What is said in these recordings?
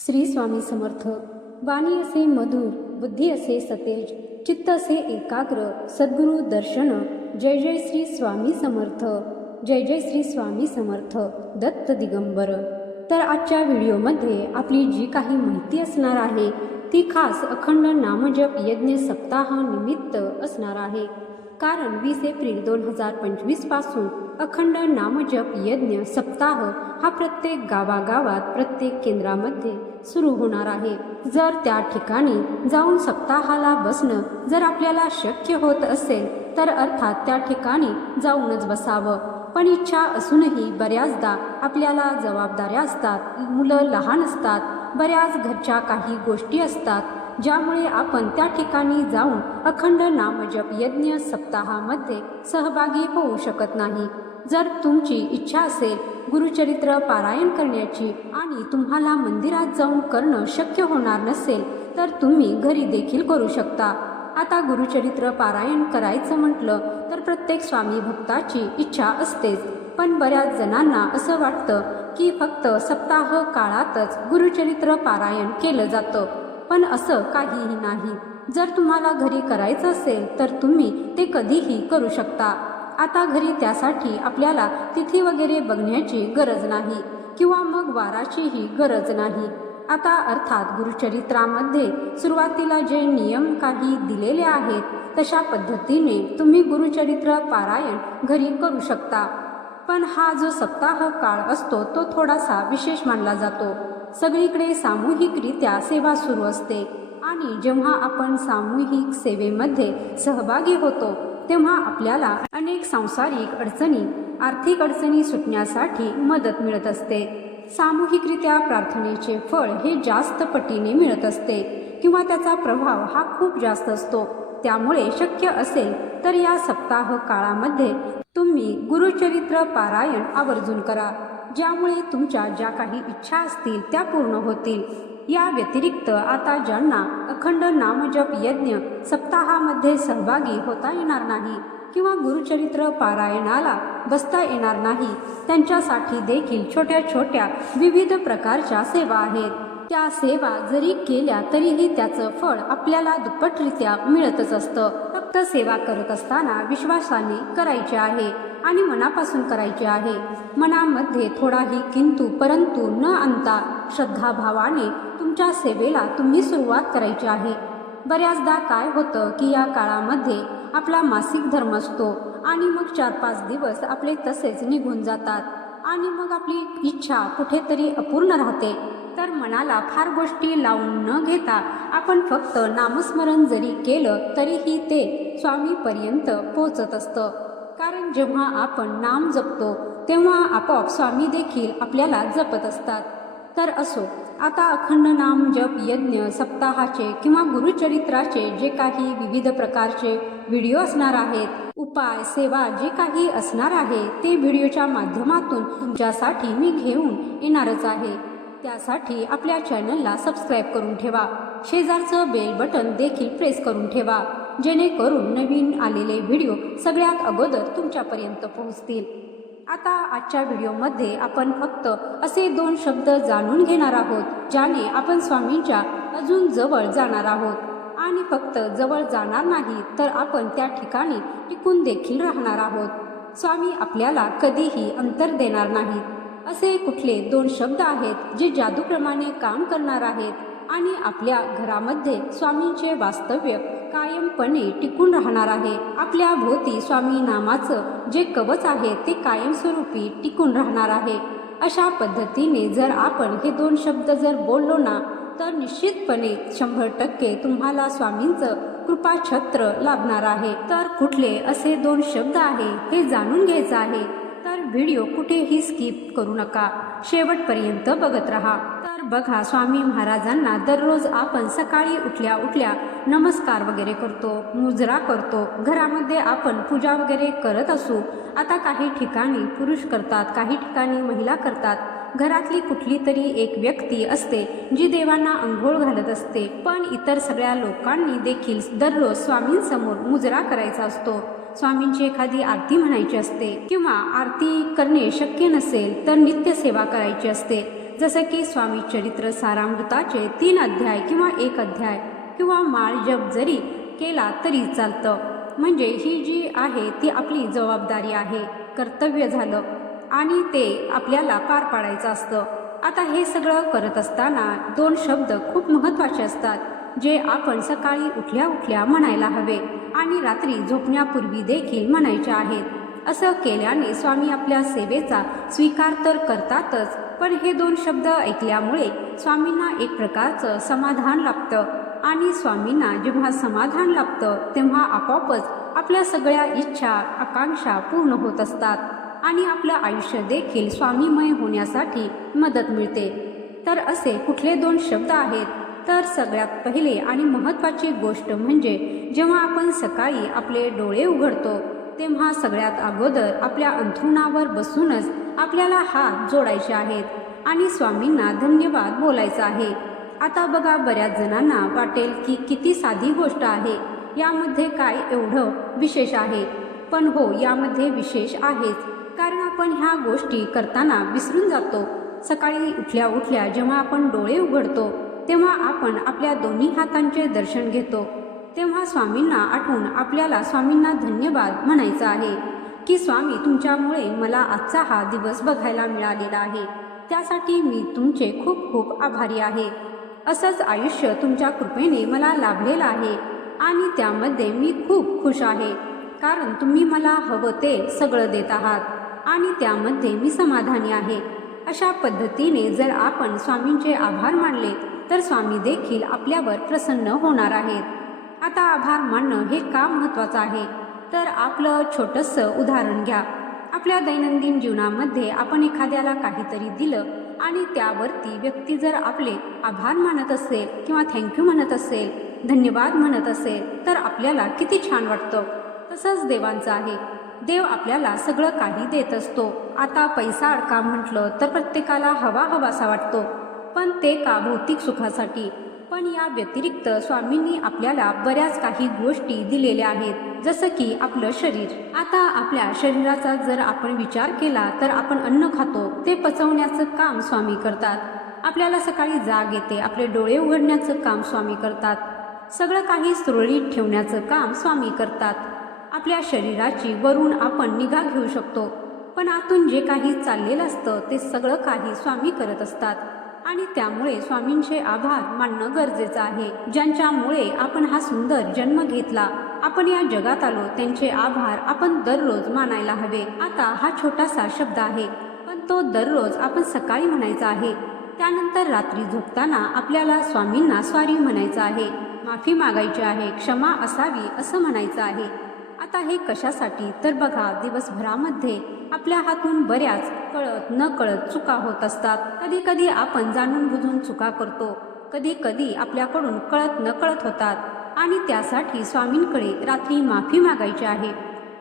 श्री स्वामी समर्थ. वाणी असे मधुर, बुद्धी असे सतेज, चित्त असे एकाग्र, सद्गुरु दर्शन. जय जय श्री स्वामी समर्थ. जय जय श्री स्वामी समर्थ. दत्त दिगंबर. तर आजच्या व्हिडिओमध्ये आपली जी काही माहिती असणार आहे ती खास अखंड नामजप यज्ञ सप्ताह निमित्त असणार आहे. कारण 20 एप्रिल 2025 पासून अखंड नामजप यज्ञ सप्ताह हा प्रत्येक गावागावात, प्रत्येक केंद्रामध्ये सुरू होणार आहे. जर त्या ठिकाणी जाऊन सप्ताहाला बसणं जर आपल्याला शक्य होत असेल तर अर्थात त्या ठिकाणी जाऊनच बसावं. पण इच्छा असूनही बऱ्याचदा आपल्याला जबाबदाऱ्या असतात, मुलं लहान असतात, बऱ्याच घरच्या काही गोष्टी असतात, ज्यामुळे आपण त्या ठिकाणी जाऊन अखंड नामजप यज्ञ सप्ताहामध्ये सहभागी होऊ शकत नाही. जर तुमची इच्छा असेल गुरुचरित्र पारायण करण्याची आणि तुम्हाला मंदिरात जाऊन करणं शक्य होणार नसेल तर तुम्ही घरी देखील करू शकता. आता गुरुचरित्र पारायण करायचं म्हटलं तर प्रत्येक स्वामी भक्ताची इच्छा असतेच. पण बऱ्याच जणांना असं वाटतं की फक्त सप्ताह काळातच गुरुचरित्र पारायण केलं जातं. पण असं काहीही नाही. जर तुम्हाला घरी करायचं असेल तर तुम्ही ते कधीही करू शकता. आता घरी त्यासाठी आपल्याला तिथी वगैरे बघण्याची गरज नाही किंवा मग वाराचीही गरज नाही. आता अर्थात गुरुचरित्रामध्ये सुरुवातीला जे नियम काही दिलेले आहेत तशा पद्धतीने तुम्ही गुरुचरित्र पारायण घरी करू शकता. पण हा जो सप्ताह काळ असतो तो थोडासा विशेष मानला जातो. सगळीकडे सामूहिकरित्या सेवा सुरू असते आणि जेव्हा आपण सामूहिक सेवेमध्ये सहभागी होतो तेव्हा आपल्याला अनेक सांसारिक अडचणी, आर्थिक अडचणी सुटण्यासाठी मदत मिळत असते. सामूहिकरित्या प्रार्थनेचे फळ हे जास्त पटीने मिळत असते किंवा त्याचा प्रभाव हा खूप जास्त असतो. त्यामुळे शक्य असेल तर या सप्ताह काळामध्ये तुम्ही गुरुचरित्र पारायण आवर्जून करा, ज्यामुळे तुमच्या ज्या काही इच्छा असतील त्या पूर्ण होतील. या व्यतिरिक्त आता ज्यांना अखंड नामजप यज्ञ सप्ताहामध्ये सहभागी होता येणार नाही किंवा गुरुचरित्र पारायणाला बसता येणार नाही त्यांच्यासाठी देखील छोट्या छोट्या विविध प्रकारच्या सेवा आहेत. त्या सेवा जरी केल्या तरीही त्याचं फळ आपल्याला दुप्पटरित्या मिळतच असतं. फक्त सेवा करत असताना विश्वासाने करायचे आहे आणि मनापासून करायचे आहे. मनामध्ये थोडाही किंतु परंतु न आणता श्रद्धाभावाने तुमच्या सेवेला तुम्ही सुरुवात करायची आहे. बऱ्याचदा काय होतं की या काळामध्ये आपला मासिक धर्म असतो आणि मग 4-5 दिवस आपले तसेच निघून जातात आणि मग आपली इच्छा कुठेतरी अपूर्ण राहते. तर मनाला फार गोष्टी लावून न घेता आपण फक्त नामस्मरण जरी केलं तरीही ते स्वामीपर्यंत पोहोचत असतं. कारण जेव्हा आपण नाम जपतो तेव्हा आपोआप स्वामी देखील आपल्याला जपत असतात. तर असो, आता अखंड नाम जप यज्ञ सप्ताहाचे किंवा गुरुचरित्राचे जे काही विविध प्रकारचे व्हिडिओ असणार आहेत, उपाय सेवा जे काही असणार आहे ते व्हिडिओच्या माध्यमातून तुमच्यासाठी मी घेऊन येणारच आहे. त्यासाठी आपल्या चॅनलला सबस्क्राईब करून ठेवा. शेजारचं बेल बटन देखील प्रेस करून ठेवा, जेणेकरून नवीन आलेले व्हिडिओ सगळ्यात अगोदर तुमच्यापर्यंत पोहोचतील. आता आजच्या व्हिडिओमध्ये आपण फक्त असे 2 शब्द जाणून घेणार आहोत, ज्याने आपण स्वामींच्या अजून जवळ जाणार आहोत आणि फक्त जवळ जाणार नाही तर आपण त्या ठिकाणी टिकून देखील राहणार आहोत. स्वामी आपल्याला कधीही अंतर देणार नाहीत. असे कुठले 2 शब्द आहेत जे जादूप्रमाणे काम करणार आहेत आणि आपल्या घरामध्ये स्वामींचे वास्तव्य कायमपणे टिकून राहणार आहे. आपल्या भोवती स्वामी नामाचं जे कवच आहे ते कायमस्वरूपी टिकून राहणार आहे. अशा पद्धतीने जर आपण हे 2 शब्द जर बोललो ना तर निश्चितपणे 100% तुम्हाला स्वामींचं कृपाछत्र लाभणार आहे. तर कुठले असे 2 शब्द आहे हे जाणून घ्यायचं आहे. तर व्हिडिओ कुठेही स्किप करू नका, शेवटपर्यंत बघत राहा. तर बघा, स्वामी महाराजांना दररोज आपण सकाळी उठल्या उठल्या नमस्कार वगैरे करतो, मुजरा करतो. घरामध्ये आपण पूजा वगैरे करत असू. आता काही ठिकाणी पुरुष करतात, काही ठिकाणी महिला करतात. घरातली कुठली तरी एक व्यक्ती असते जी देवांना अंघोळ घालत असते. पण इतर सगळ्या लोकांनी देखील दररोज स्वामींसमोर मुजरा करायचा असतो. स्वामींची एखादी आरती म्हणायची असते किंवा आरती करणे शक्य नसेल तर नित्य सेवा करायची असते. जसं की स्वामी चरित्र सारामृताचे 3 अध्याय किंवा 1 अध्याय किंवा माळ जप जरी केला तरी चालतं. म्हणजे ही जी आहे ती आपली जबाबदारी आहे, कर्तव्य झालं आणि ते आपल्याला पार पाडायचं असतं. आता हे सगळं करत असताना 2 शब्द खूप महत्त्वाचे असतात, जे आपण सकाळी उठल्या उठल्या म्हणायला हवे आणि रात्री झोपण्यापूर्वी देखील म्हणायचे आहेत. असं केल्याने स्वामी आपल्या सेवेचा स्वीकार तर करतातच, पण हे 2 शब्द ऐकल्यामुळे स्वामींना एक प्रकारचं समाधान लाभतं आणि स्वामींना जेव्हा समाधान लाभतं तेव्हा आपोआपच आपल्या सगळ्या इच्छा आकांक्षा पूर्ण होत असतात आणि आपलं आयुष्य देखील स्वामीमय होण्यासाठी मदत मिळते. तर असे कुठले 2 शब्द आहेत? तर सगळ्यात पहिले आणि महत्त्वाची गोष्ट म्हणजे जेव्हा आपण सकाळी आपले डोळे उघडतो तेव्हा सगळ्यात अगोदर आपल्या अंथरुणावर बसूनच आपल्याला हात जोडायचे आहेत आणि स्वामींना धन्यवाद बोलायचा आहे. आता बघा, बऱ्याच जणांना वाटेल की किती साधी गोष्ट आहे, यामध्ये काय एवढं विशेष आहे? पण हो, यामध्ये विशेष आहेच, कारण आपण ह्या गोष्टी करताना विसरून जातो. सकाळी उठल्या उठल्या जेव्हा आपण डोळे उघडतो तेव्हा आपण आपल्या दोन्ही हातांचे दर्शन घेतो. तेव्हा स्वामींना आठवून आपल्याला स्वामींना धन्यवाद म्हणायचा आहे की स्वामी, तुमच्यामुळे मला आजचा हा दिवस बघायला मिळालेला आहे, त्यासाठी मी तुमचे खूप खूप आभारी आहे. असंच आयुष्य तुमच्या कृपेने मला लाभलेलं आहे आणि त्यामध्ये मी खूप खुश आहे, कारण तुम्ही मला हवं ते सगळं देत आहात आणि त्यामध्ये मी समाधानी आहे. अशा पद्धतीने जर आपण स्वामींचे आभार मानले तर स्वामी देखील आपल्यावर प्रसन्न होणार आहेत. आता आभार मानणं हे का महत्त्वाचं आहे? तर आपलं छोटंसं उदाहरण घ्या. आपल्या दैनंदिन जीवनामध्ये आपण एखाद्याला काहीतरी दिलं आणि त्यावरती व्यक्ती जर आपले आभार मानत असेल किंवा थँक्यू म्हणत असेल, धन्यवाद म्हणत असेल, तर आपल्याला किती छान वाटतं. तसंच देवांचं आहे. देव आपल्याला सगळं काही देत असतो. आता पैसा अडका म्हटलं तर प्रत्येकाला हवासा वाटतो, पण ते का भौतिक सुखासाठी. पण या व्यतिरिक्त स्वामींनी आपल्याला बऱ्याच काही गोष्टी दिलेल्या आहेत, जसं की आपलं शरीर. आता आपल्या शरीराचा जर आपण विचार केला तर आपण अन्न खातो, ते पचवण्याचं काम स्वामी करतात. आपल्याला सकाळी जाग येते, आपले डोळे उघडण्याचं काम स्वामी करतात. सगळं काही सुरळीत ठेवण्याचं काम स्वामी करतात. आपल्या शरीराची वरून आपण निगा घेऊ शकतो, पण आतून जे काही चाललेलं असतं ते सगळं काही स्वामी करत असतात आणि त्यामुळे स्वामींचे आभार मानणं गरजेचं आहे. ज्यांच्यामुळे आपण हा सुंदर जन्म घेतला, आपण या जगात आलो, त्यांचे आभार आपण दररोज मानायला हवे. आता हा छोटासा शब्द आहे, पण तो दररोज आपण सकाळी म्हणायचा आहे. त्यानंतर रात्री झोपताना आपल्याला स्वामींना सॉरी म्हणायचं आहे, माफी मागायची आहे, क्षमा असावी असं म्हणायचं आहे. आता हे कशासाठी? तर बघा, दिवसभरामध्ये आपल्या हातून बऱ्याच कळत न कळत चुका होत असतात. कधी कधी आपण जाणून बुजून चुका करतो, कधी कधी आपल्याकडून कळत न कळत होतात आणि त्यासाठी स्वामींकडे रात्री माफी मागायची आहे.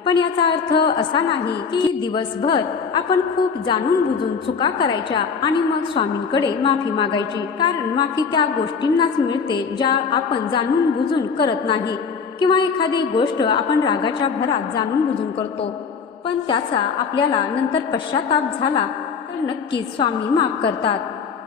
पण याचा अर्थ असा नाही की दिवसभर आपण खूप जाणून बुजून चुका करायच्या आणि मग स्वामींकडे माफी मागायची, कारण माफी त्या गोष्टींनाच मिळते ज्या आपण जाणून बुजून करत नाही. किंवा एखादी गोष्ट आपण रागाच्या भरात जाणून बुजून करतो, पण त्याचा आपल्याला नंतर पश्चाताप झाला तर नक्कीच स्वामी माफ करतात.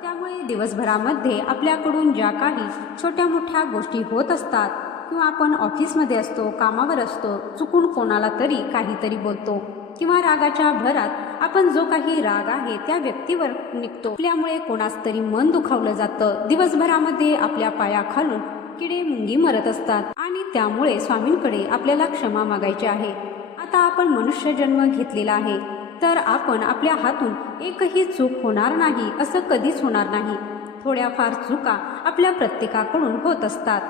त्यामुळे दिवसभरामध्ये आपल्याकडून ज्या काही छोट्या मोठ्या गोष्टी होत असतात किंवा आपण ऑफिसमध्ये असतो, कामावर असतो, चुकून कोणाला तरी काहीतरी बोलतो किंवा रागाच्या भरात आपण जो काही राग आहे त्या व्यक्तीवर निघतो, आपल्यामुळे कोणास तरी मन दुखावलं जातं. दिवसभरामध्ये आपल्या पायाखालून किडे मुंगी मरत असतात आणि त्यामुळे स्वामींकडे आपल्याला क्षमा मागायची आहे. आता आपण मनुष्य जन्म घेतलेला आहे, तर आपण आपल्या हातून एकही चूक होणार नाही असं कधीच होणार नाही. थोड्याफार चुका आपल्या प्रत्येकाकडून होत असतात,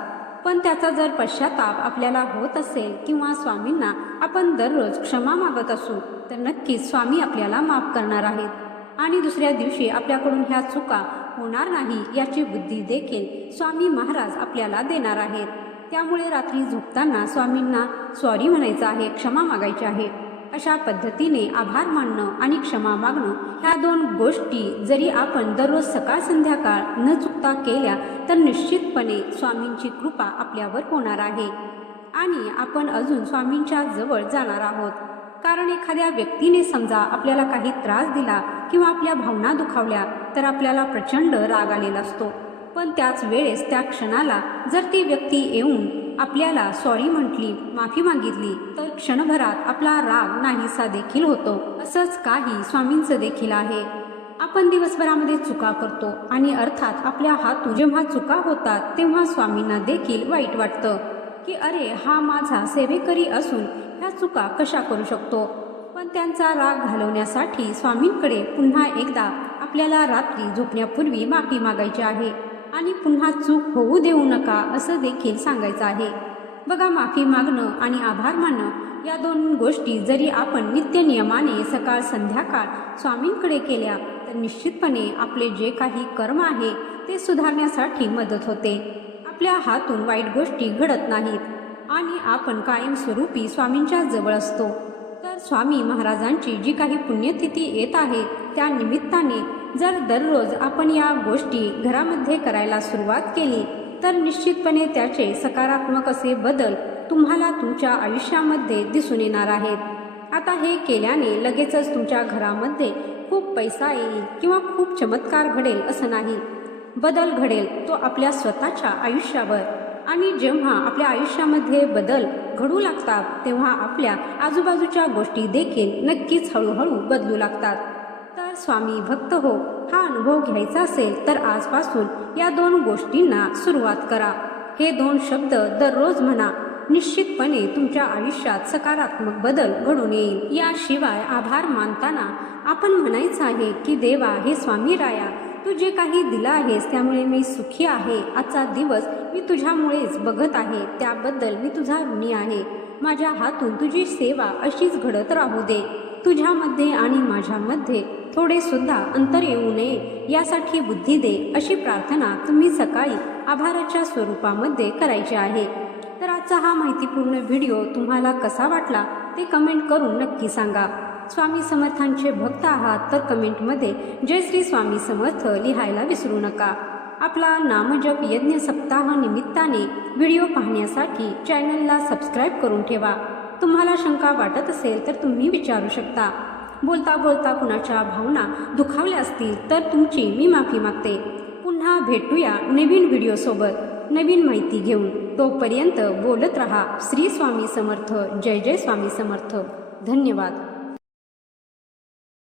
पण त्याचा जर पश्चाताप आपल्याला होत असेल किंवा स्वामींना आपण दररोज क्षमा मागत असू तर नक्कीच स्वामी आपल्याला माफ करणार आहेत आणि दुसऱ्या दिवशी आपल्याकडून ह्या चुका होणार नाही याची बुद्धी देखील स्वामी महाराज आपल्याला देणार आहेत. त्यामुळे रात्री झोपताना स्वामींना सॉरी म्हणायचं आहे, क्षमा मागायची आहे. अशा पद्धतीने आभार मानणं आणि क्षमा मागणं ह्या 2 गोष्टी जरी आपण दररोज सकाळ संध्याकाळ न चुकता केल्या तर निश्चितपणे स्वामींची कृपा आपल्यावर होणार आहे आणि आपण अजून स्वामींच्या जवळ जाणार आहोत. कारण एखाद्या व्यक्तीने समजा आपल्याला काही त्रास दिला किंवा आपल्या भावना दुखावल्या तर आपल्याला प्रचंड राग आलेला असतो. पण त्याच वेळेस त्या क्षणाला जर ती व्यक्ती येऊन आपल्याला सॉरी म्हटली, माफी मागितली, तर क्षणभरात आपला राग नाहीसा देखील होतो. असंच काही स्वामींचं देखील आहे. आपण दिवसभरामध्ये चुका करतो आणि अर्थात आपल्या हातून जेव्हा चुका होतात तेव्हा स्वामींना देखील वाईट वाटतं की अरे, हा माझा सेवेकरी असून ह्या चुका कशा करू शकतो. पण त्यांचा राग घालवण्यासाठी स्वामींकडे पुन्हा एकदा आपल्याला रात्री झोपण्यापूर्वी माफी मागायची आहे आणि पुन्हा चूक होऊ देऊ नका असं देखील सांगायचं आहे. बघा, माफी मागणं आणि आभार मानणं या दोन गोष्टी जरी आपण नित्यनियमाने सकाळ संध्याकाळ स्वामींकडे केल्या तर निश्चितपणे आपले जे काही कर्म आहे ते सुधारण्यासाठी मदत होते. आपल्या हातून वाईट गोष्टी घडत नाहीत आणि आपण कायमस्वरूपी स्वामींच्या जवळ असतो. तर स्वामी महाराजांची जी काही पुण्यतिथी येत आहे त्या निमित्ताने जर दररोज आपण या गोष्टी घरामध्ये करायला सुरुवात केली तर निश्चितपणे त्याचे सकारात्मक असे बदल तुम्हाला तुमच्या आयुष्यामध्ये दिसून येणार आहेत. आता हे केल्याने लगेचच तुमच्या घरामध्ये खूप पैसा येईल किंवा खूप चमत्कार घडेल असं नाही. बदल घडेल तो आपल्या स्वतःच्या आयुष्यावर, आणि जेव्हा आपल्या आयुष्यामध्ये बदल घडू लागतात तेव्हा आपल्या आजूबाजूच्या गोष्टी देखील नक्कीच हळूहळू बदलू लागतात. तर स्वामी भक्त हो, हा अनुभव घ्यायचा असेल तर आजपासून या दोन गोष्टींना सुरुवात करा. हे दोन शब्द दररोज म्हणा. निश्चितपणे तुमच्या आयुष्यात सकारात्मक बदल घडून येईल. याशिवाय आभार मानताना आपण म्हणायचं आहे की देवा, हे स्वामी राया, तू जे काही दिलं आहेस त्यामुळे मी सुखी आहे. आजचा दिवस मी तुझ्यामुळेच बघत आहे, त्याबद्दल मी तुझा ऋणी आहे. माझ्या हातून तुझी सेवा अशीच घडत राहू दे. तुझ्यामध्ये आणि माझ्यामध्ये थोडे सुद्धा अंतर येऊ नये यासाठी बुद्धी दे, अशी प्रार्थना तुम्ही सकाळी आभाराच्या स्वरूपामध्ये करायची आहे. तर आजचा हा माहितीपूर्ण व्हिडिओ तुम्हाला कसा वाटला ते कमेंट करून नक्की सांगा. स्वामी समर्थांचे भक्त आहात तर कमेंटमध्ये जय श्री स्वामी समर्थ लिहायला विसरू नका. आपला नामजप यज्ञ सप्ताह निमित्ताने व्हिडिओ पाहण्यासाठी चॅनलला सबस्क्राईब करून ठेवा. तुम्हाला शंका वाटत असेल तर तुम्ही विचारू शकता. बोलता बोलता कुणाच्या भावना दुखावल्या असतील तर तुमची मी माफी मागते. पुन्हा भेटूया नवीन व्हिडिओसोबत, नवीन माहिती घेऊन. तोपर्यंत बोलत रहा. श्री स्वामी समर्थ. जय जय स्वामी समर्थ. धन्यवाद.